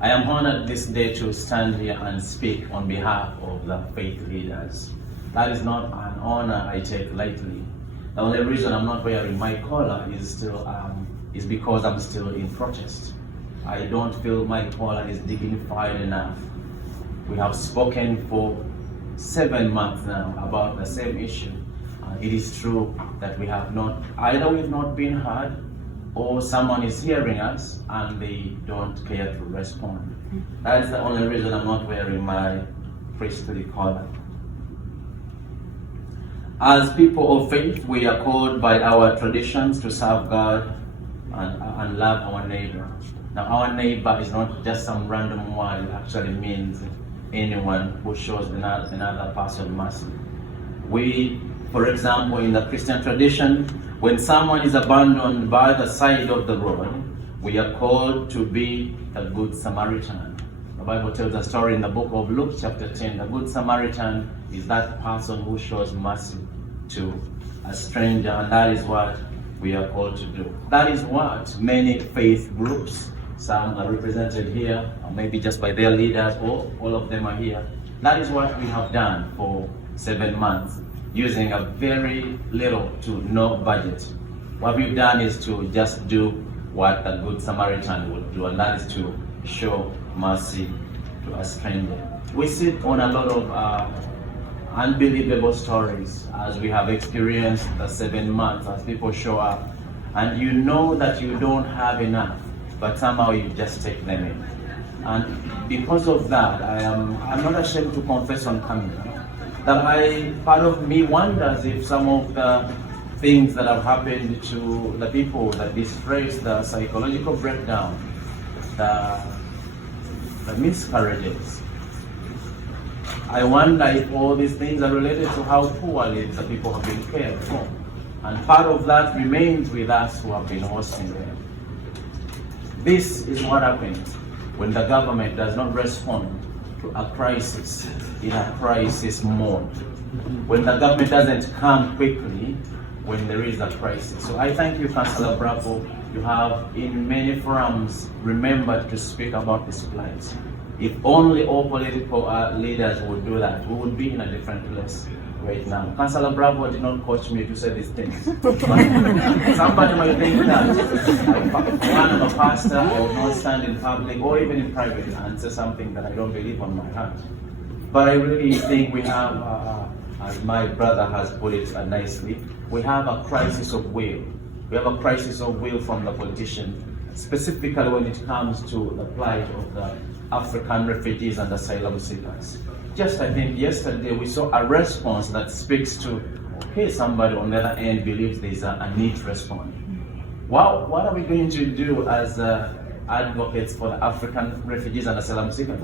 I am honored this day to stand here and speak on behalf of the faith leaders. That is not an honor I take lightly. The only reason I'm not wearing my collar is because I'm still in protest. I don't feel my collar is dignified enough. We have spoken for 7 months now about the same issue. It is true that we've not been heard, or someone is hearing us and they don't care to respond. That is the only reason I'm not wearing my priestly collar. As people of faith, we are called by our traditions to serve God and love our neighbor. Now, our neighbor is not just some random word. It actually means anyone who shows another person mercy. We, for example, in the Christian tradition, when someone is abandoned by the side of the road, we are called to be a good Samaritan. The Bible tells a story in the book of Luke chapter 10. The good Samaritan is that person who shows mercy to a stranger, and that is what we are called to do. That is what many faith groups, some are represented here, or maybe just by their leaders, or all of them are here. That is what we have done for 7 months, using a very little to no budget. What we've done is to just do what a good Samaritan would do, and that is to show mercy to a stranger. We sit on a lot of unbelievable stories as we have experienced the 7 months, as people show up, and you know that you don't have enough, but somehow you just take them in. And because of that, I'm not ashamed to confess on camera that part of me wonders if some of the things that have happened to the people that disgrace, the psychological breakdown, the miscarriages, I wonder if all these things are related to how poorly the people have been cared for. And part of that remains with us who have been hosting them. This is what happens when the government does not respond to a crisis in a crisis mode. When the government doesn't come quickly when there is a crisis. So I thank you, Councillor Bravo. You have in many forums remembered to speak about this plight. If only all political leaders would do that, we would be in a different place right now. Councillor Bravo did not coach me to say these things. Somebody might think that I'm a pastor, I will not stand in public or even in private and say something that I don't believe on my heart. But I really think we have, as my brother has put it nicely, we have a crisis of will. We have a crisis of will from the politicians, specifically when it comes to the plight of the African refugees and asylum seekers. Just I think yesterday we saw a response that speaks to, okay, somebody on the other end believes there's a need to respond. Well, what are we going to do as advocates for the African refugees and asylum seekers?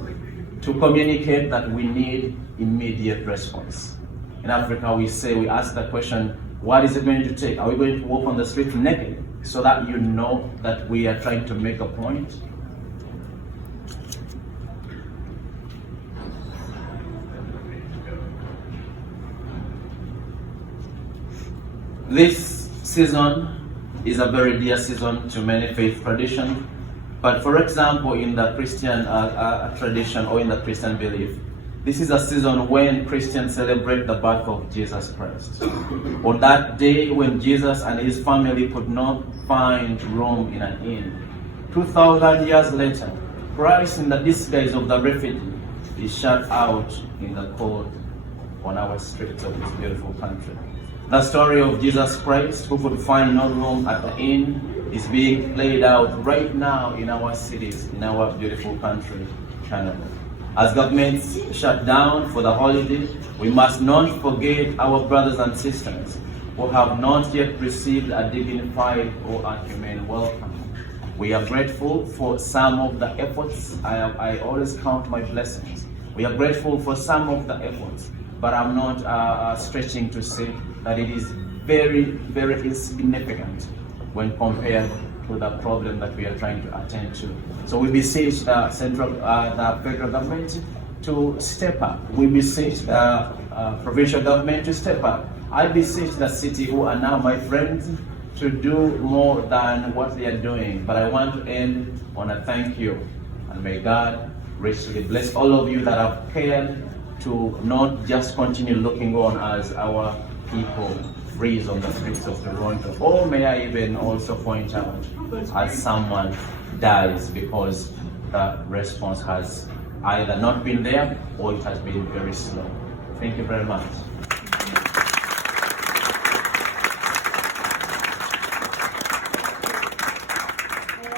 To communicate that we need immediate response. In Africa, we ask the question, what is it going to take? Are we going to walk on the street naked so that you know that we are trying to make a point? This season is a very dear season to many faith traditions. But for example, in the Christian tradition or in the Christian belief, this is a season when Christians celebrate the birth of Jesus Christ. On that day when Jesus and his family could not find room in an inn, 2,000 years later, Christ in the disguise of the refugee is shut out in the cold on our streets of this beautiful country. The story of Jesus Christ, who could find no room at the inn, is being played out right now in our cities, in our beautiful country, Canada. As governments shut down for the holiday, we must not forget our brothers and sisters who have not yet received a dignified or a humane welcome. We are grateful for some of the efforts. I always count my blessings. We are grateful for some of the efforts, but I'm not stretching to say that it is very, very insignificant when compared to the problem that we are trying to attend to. So we beseech the federal government to step up. We beseech the provincial government to step up. I beseech the city, who are now my friends, to do more than what they are doing. But I want to end on a thank you And may God richly bless all of you that have cared to not just continue looking on as our people freeze on the streets of Toronto. Or may I even also point out, as someone dies because the response has either not been there or it has been very slow. Thank you very much.